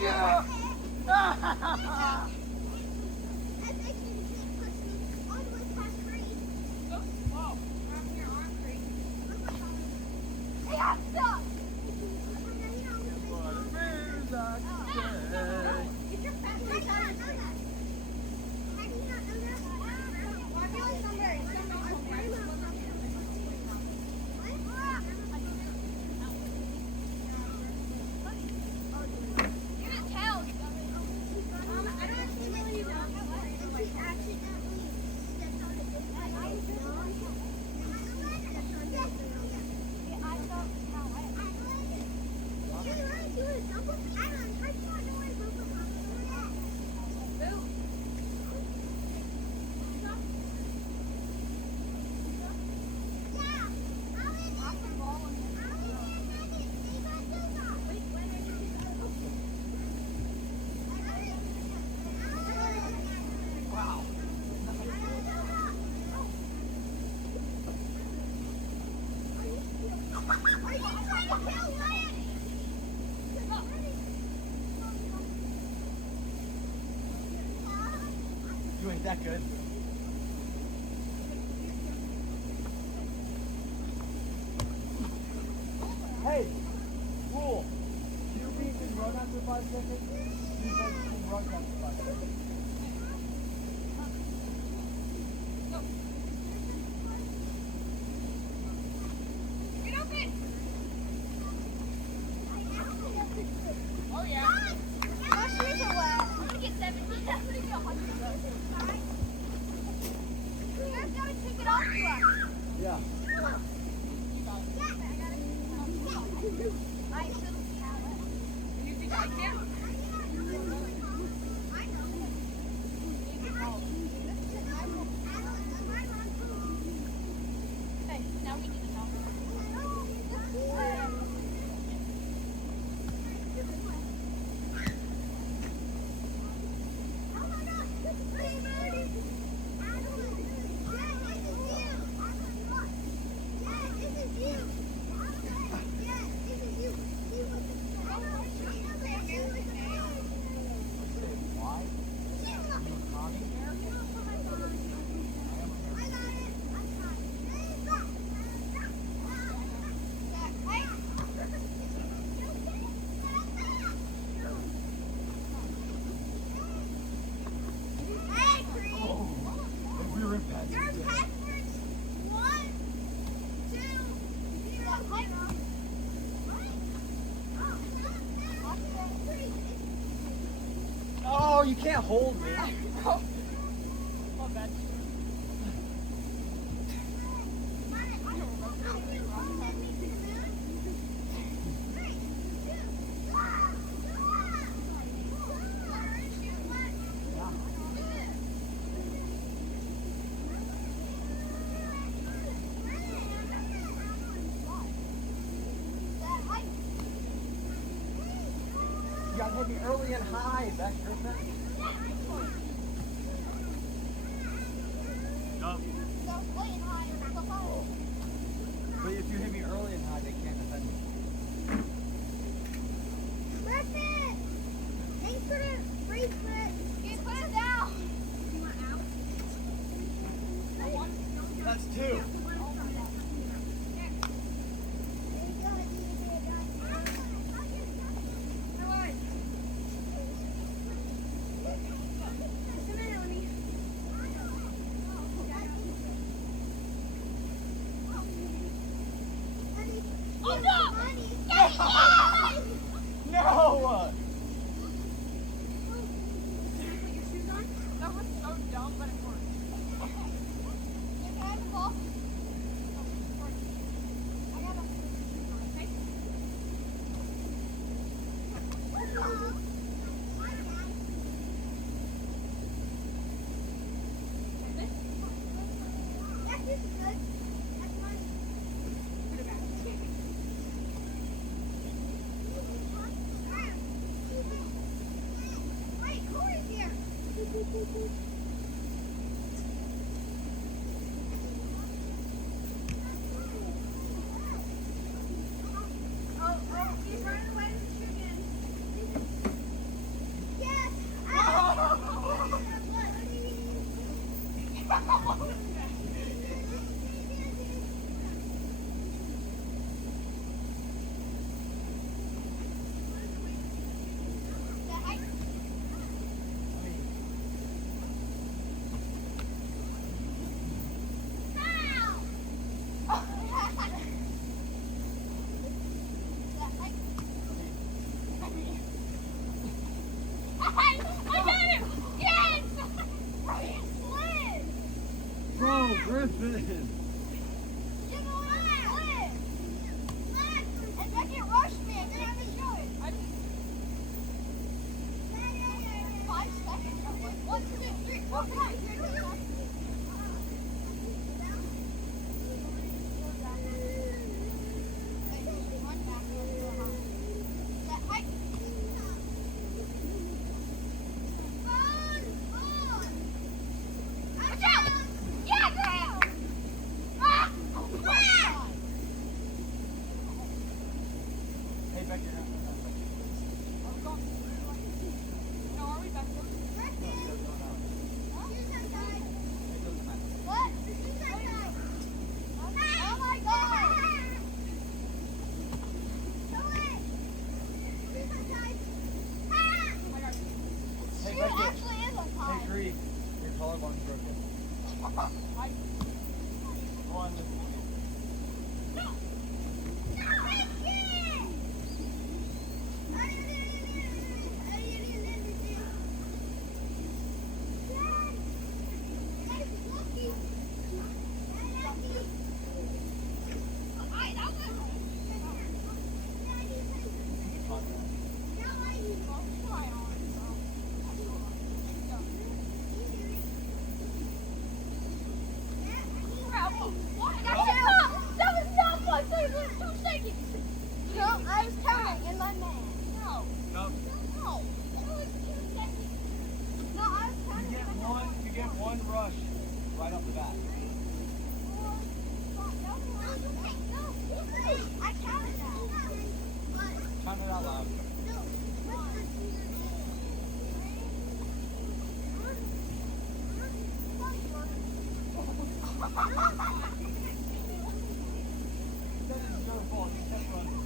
Yeah. You ain't that good. Hey, rule. QB can run after 5 seconds. Defense can run after 5 seconds. Oh yeah. My shoes are wet. I'm gonna get 70. I'm gonna get 100. You guys gotta take it off to us. Yeah. You think I can? Hey, now we need to help. Oh, you can't hold me. You gotta hit me early and high, Beck Griffin. But if you hit me early and high, they can't defend me. Griffin! Thanks for the bracelet. You put it down. That's 2. Oh no! No! That was so dumb, but it worked. Can I have the ball? I got a That's just good. That's mine. Put it back. Wait, Corey's here. back here. Are we going? No, are we back there? What? Oh my God! Hey, It back here. actually is on Hey, time. Cree. Your collarbone's broken. Go on, let's No, I was counting in my man. No. No, it was 2 seconds. No, I was counting. You get one rush right off the bat. I counted that. Count it out loud. That is your fault. You kept running.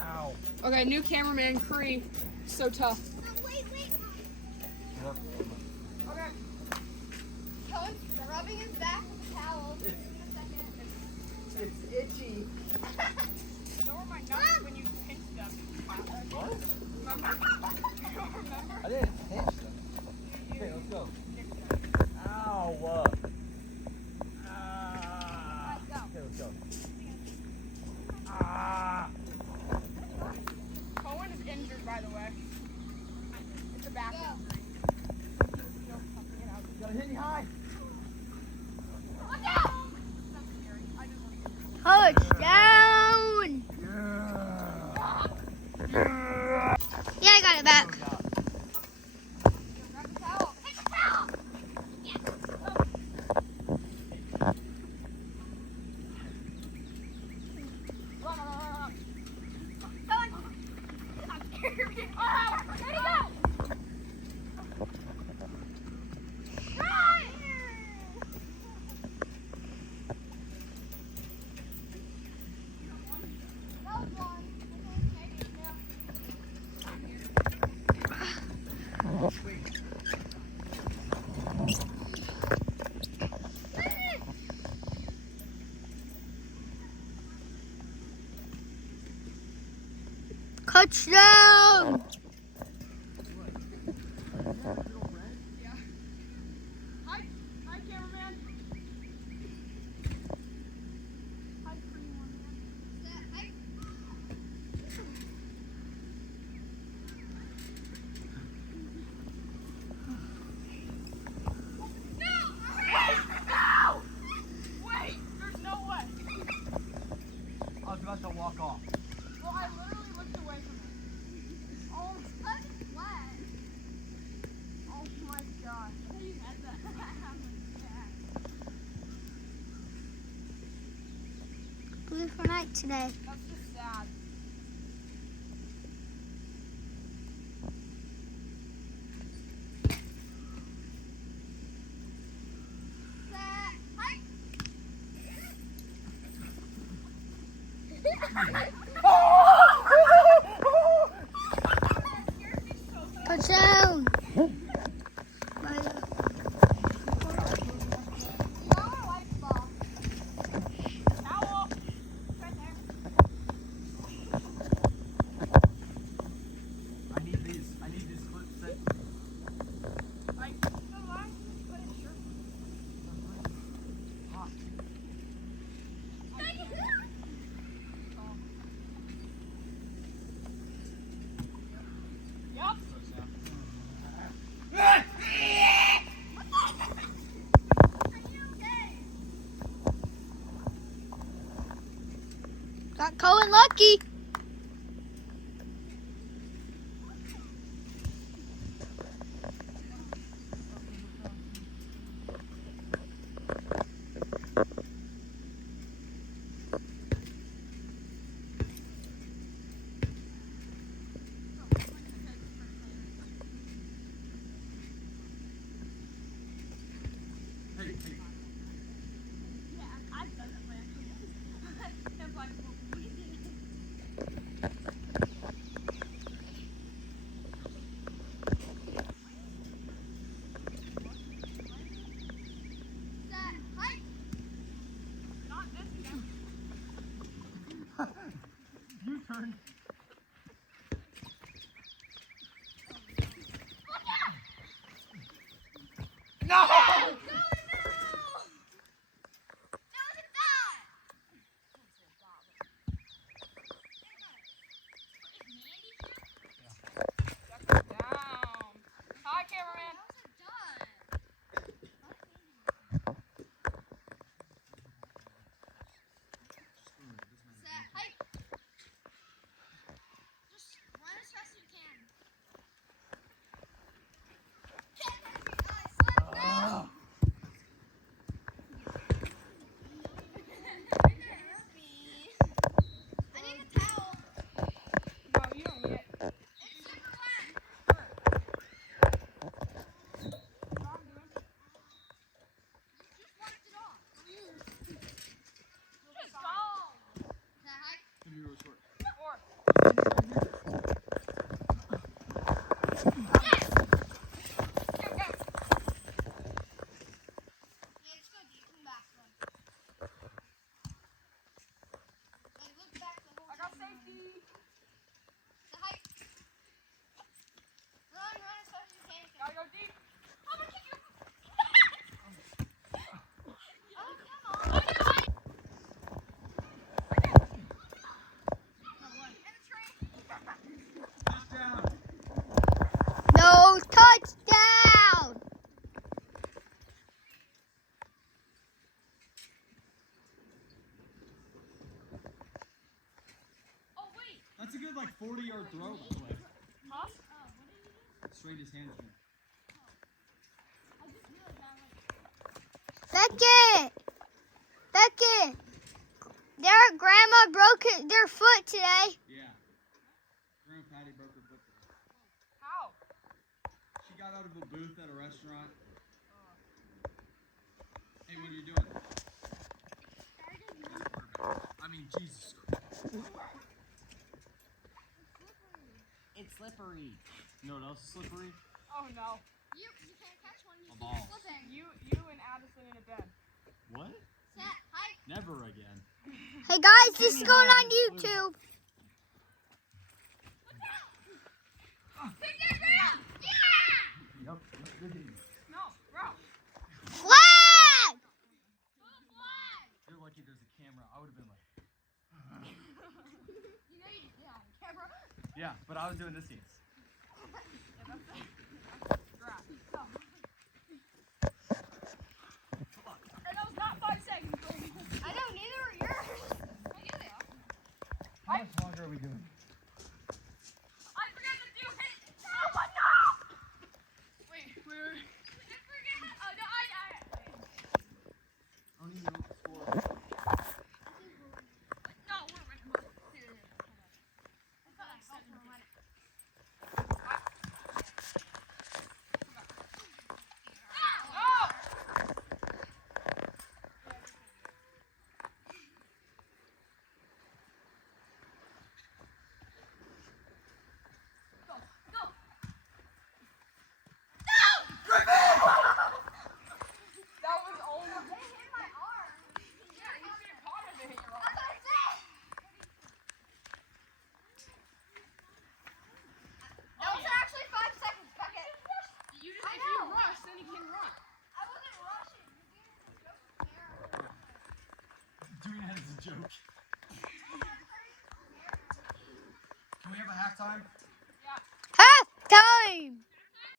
Ow. Okay, new cameraman, Cree. So tough. Wait. Yep. Okay. Cohen's rubbing his back with a towel. It's itchy. So were my nuts when you pinched them. What? Remember? I didn't pinch them. Okay, let's go. Ow. Ah. Okay, let's go. Ah. Cohen is injured, by the way. It's a back injury. Gotta hit me high. Touchdown! Yeah, I got it back. Grab the towel. Touchdown! Hi, cameraman. Hi, pretty one, man. No! Wait, there's no way. I was about to walk off. Well, I literally looked away from it. Oh, oh my gosh. You had that. Blue for night today. That's just sad. Touchdown. Towel. Right there. I need these. I need these clips set. Like, put it sure. Hot. Yup. Got Cohen lucky. Hey, hey. Yeah, I've done that plan. It's like, what we did. Not this again. You turn. No! Down. Hi, cameraman. No, you don't need it. Just go. Give me real short. Four. I got safety. Gotta go deep. I'm gonna kick you. Touchdown! No touchdown. Oh, wait. That's a good, like, 40-yard throw, by the way. Huh? Straight his hands in. Beckett. Their grandma broke their foot today. Yeah. Grandma Patty broke her foot today. How? She got out of a booth at a restaurant. Hey, what are you doing? I mean, Jesus Christ. It's slippery. You know what else is slippery? Oh, no. You can't catch one. A ball. You and Addison in a bed. What? Never again. Hey guys, this is going on YouTube. Yep. Good game. No, bro. Flag! You're lucky there's a camera. I would have been like, yeah, but I was doing this dance. And that was not 5 seconds, baby. I know, neither are yours. How much longer are we doing? I forgot to do it. Oh my no! Wait. I forget. Oh no, I. I don't even know what the score is. No, we're winning. I thought I said Oh! joke. Can we have a halftime? Half time!